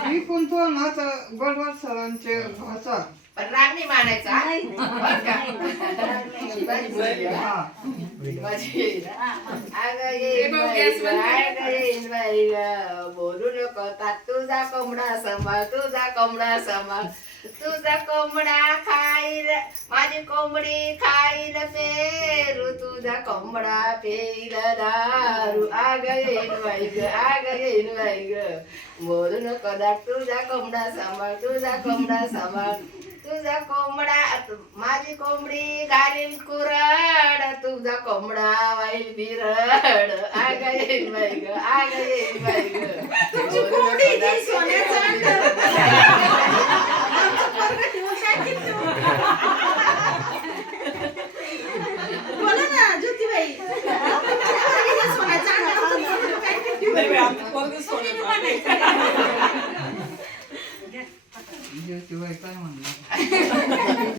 मी कोणतो नाच बरोबर सरांचे भाषा पण राग नाही मानायचा बोलू नको तुझा कोंबडा सांभाळ तुझा कोंबडा सांभाळ तुझा कोंबडा खाईल माझी कोंबडी खाईल पेरू तुझा कोंबडा पेईल दारू आग येईन बाई ग आग येईन बाई ग बोलू नको तुझा कोंबडा सांभाळ तुझा कोंबडा सांभाळ तुझा कोंबडा माझी कोंबडी घालील कुरड तुझा कोंबडा वाईल बिरड आग येईन बाई ग आग येईन बाई ग तुझी कोंबडी सोन्याचं बोला ना ज्योतिबाई ज्योतिबाई काय म्हणलं